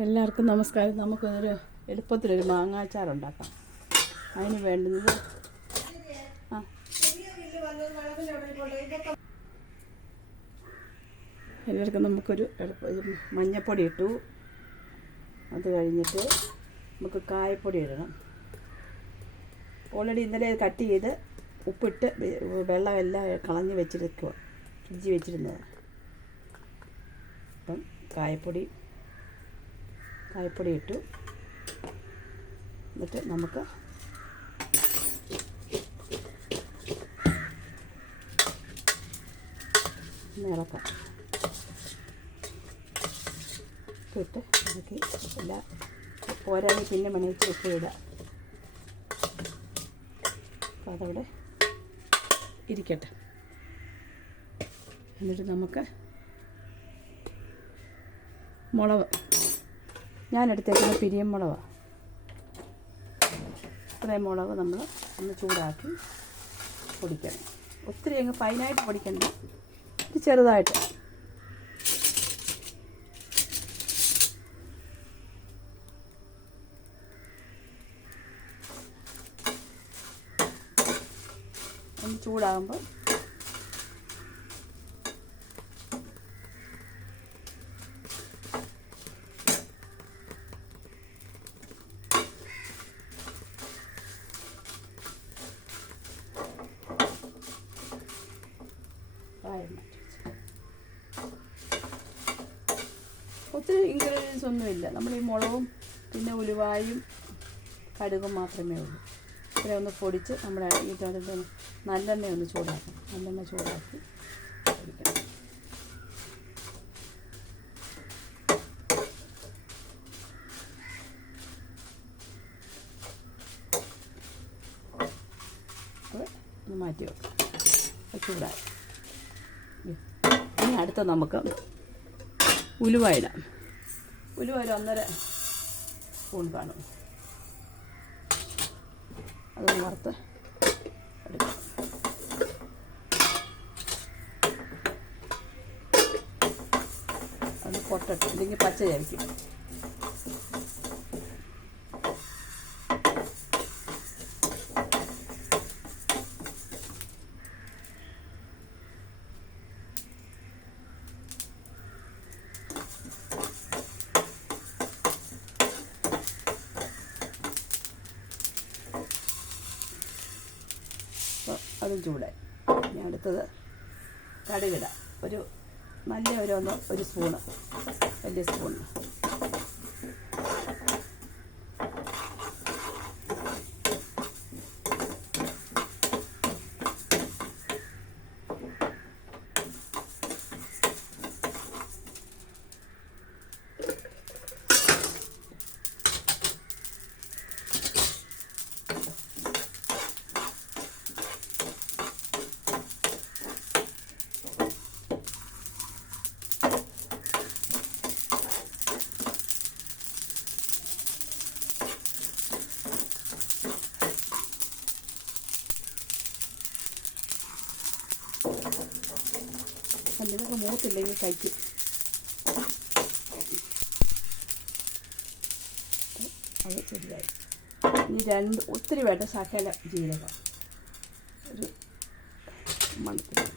എല്ലാവർക്കും നമസ്കാരം. നമുക്കൊരു എളുപ്പത്തിലൊരു മാങ്ങാച്ചാർ ഉണ്ടാക്കാം. അതിന് വേണ്ടുന്നത് എല്ലാവർക്കും നമുക്കൊരു മഞ്ഞൾപ്പൊടി ഇട്ടു. അത് കഴിഞ്ഞിട്ട് നമുക്ക് കായപ്പൊടി ഇടണം. ഓൾറെഡി ഇന്നലെ കട്ട് ചെയ്ത് ഉപ്പിട്ട് വെള്ളമെല്ലാം കളഞ്ഞ് വെച്ചിരിക്കുക, ഫ്രിഡ്ജിൽ വെച്ചിരുന്നത്. അപ്പം കായപ്പൊടി ഇട്ടു. എന്നിട്ട് നമുക്ക് ഇളക്കാം. ഉപ്പിട്ട് ഇളക്കി എല്ലാം പോരാതെ പിന്നെ മണിച്ച് ഉപ്പ് ഇടാം. അപ്പോൾ അതവിടെ ഇരിക്കട്ടെ. എന്നിട്ട് നമുക്ക് മുളക്, ഞാനെടുത്തേക്കുന്ന പിരിയം മുളകാണ്. ഇത്രയും മുളക് നമ്മൾ ഒന്ന് ചൂടാക്കി പൊടിക്കണം. ഒത്തിരി അങ്ങ് ഫൈനായിട്ട് പൊടിക്കണ്ട, ഇത് ചെറുതായിട്ട്. ഒന്ന് ചൂടാകുമ്പോൾ ഒത്തിരി ഇൻഗ്രീഡിയൻസ് ഒന്നുമില്ല. നമ്മൾ ഈ മുളകും പിന്നെ ഉലുവായും കടുകും മാത്രമേ ഉള്ളൂ. ഇത്രയും ഒന്ന് പൊടിച്ച് നമ്മുടെ ഇതിനകത്ത് നല്ലെണ്ണ ഒന്ന് ചൂടാക്കണം. നല്ലെണ്ണ ചൂടാക്കി പൊടിക്കണം. അത് ഒന്ന് മാറ്റി വെക്കാം. ചൂടായി. ഇനി അടുത്ത നമുക്ക് ഉലുവ ഇടാം. ഉലുവ ഒരു 1.5 സ്പൂൺ കാണും. അതൊന്ന് വറുത്ത് എടുക്കാം. അത് പൊട്ടട്ട്, ഇല്ലെങ്കിൽ പച്ച ചരിക്കും. അപ്പോൾ അതും ചൂടായി. ഇനി അടുത്തത് കടുകിടാം. ഒരു സ്പൂണ്, വലിയ സ്പൂണ്. ഇതൊക്കെ മൂത്തില്ലെങ്കിൽ കഴിക്കും. അത് ശരിയായി. ഇനി ഒത്തിരി വേണ്ട ശകല ജീരകം, ഒരു മണത്തിന്.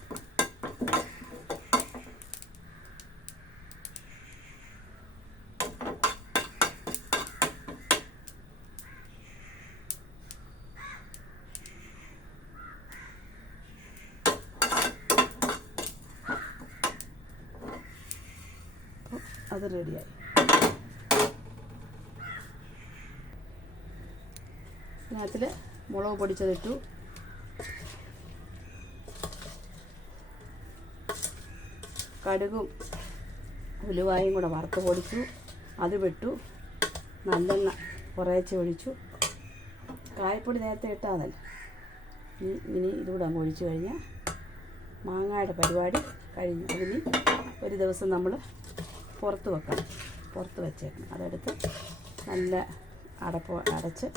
അത് റെഡിയായി. അതിനകത്തിൽ മുളക് പൊടിച്ചതിട്ടു. കടുകും ഉലുവായും കൂടെ വറുത്ത് പൊടിച്ചു. അത് വിട്ടു. നല്ലെണ്ണ കുറേശ്ശെ ഒഴിച്ചു. കായപ്പൊടി നേരത്തെ ഇട്ടാന്നല്ല. ഇനി ഇതുകൂടെ അങ്ങ് ഒഴിച്ചു കഴിഞ്ഞാൽ മാങ്ങയുടെ പരിപാടി കഴിഞ്ഞു. അതിന് ഒരു ദിവസം നമ്മൾ പുറത്ത് വെക്കണം. പുറത്ത് വെച്ചേക്കണം. അതെടുത്ത് നല്ല അടച്ച്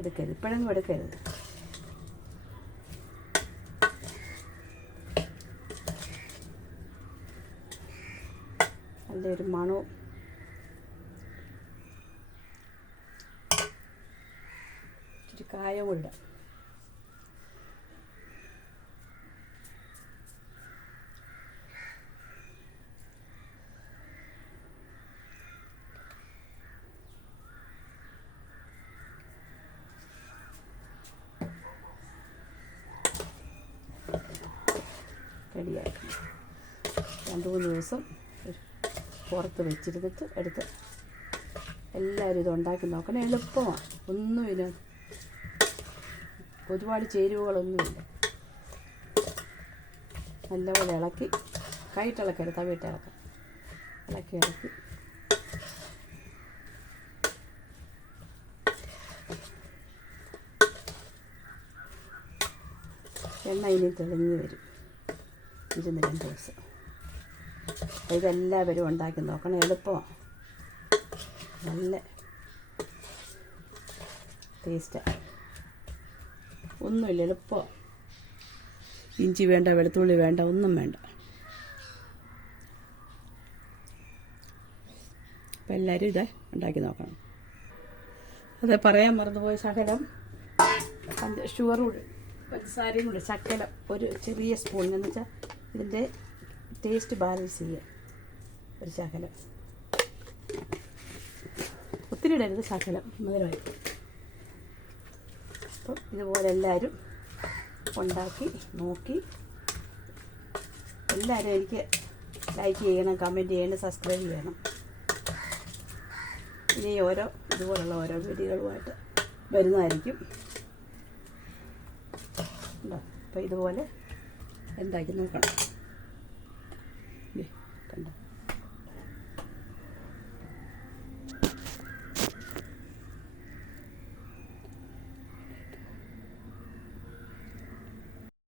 എടുക്കരുത്. ഇപ്പോഴൊന്നും എടുക്കരുത്. നല്ലൊരു മണവും ഇച്ചിരി കായം കൂടെ ഇടാം. റെഡിയാക്കി 2-3 ദിവസം പുറത്ത് വെച്ചിരുന്നിട്ട് എടുത്ത് എല്ലാവരും ഇത് ഉണ്ടാക്കി നോക്കണം. എളുപ്പമാണ്, ഒന്നുമില്ല, ഒരുപാട് ചേരുവകളൊന്നുമില്ല. നല്ലപോലെ ഇളക്കി കൈയിട്ടിളക്കരുത്, തവിയിട്ട് ഇളക്കാം. ഇളക്കി എണ്ണ ഇനി തെളിഞ്ഞ് വരും. 2 ദിവസം ഇതെല്ലാവരും ഉണ്ടാക്കി നോക്കണം. എളുപ്പമാണ്, നല്ല ടേസ്റ്റാണ്, ഒന്നുമില്ല, എളുപ്പമാണ്. ഇഞ്ചി വേണ്ട, വെളുത്തുള്ളി വേണ്ട, ഒന്നും വേണ്ട. അപ്പം എല്ലാവരും ഇത് ഉണ്ടാക്കി നോക്കണം. അത് പറയാൻ മറന്നുപോയ ശകലം ഷുഗറും പഞ്ചസാരയും കൂടെ ശകലം ഒരു ചെറിയ സ്പൂൺ, എന്ന് വെച്ചാൽ ഇതിൻ്റെ ടേസ്റ്റ് ബാലൻസ് ചെയ്യുക. ഒരു ശകലം, ഒത്തിരി ഇടരുത്, ശകലം മധുരമായി. അപ്പം ഇതുപോലെ എല്ലാവരും ഉണ്ടാക്കി നോക്കി എല്ലാവരും എനിക്ക് ലൈക്ക് ചെയ്യണം, കമൻറ്റ് ചെയ്യണം, സബ്സ്ക്രൈബ് ചെയ്യണം. ഇനി ഇതുപോലുള്ള ഓരോ വീഡിയോകളുമായിട്ട് വരുന്നതായിരിക്കും. അപ്പോൾ ഇതുപോലെ ഉണ്ടാക്കി നോക്കണം.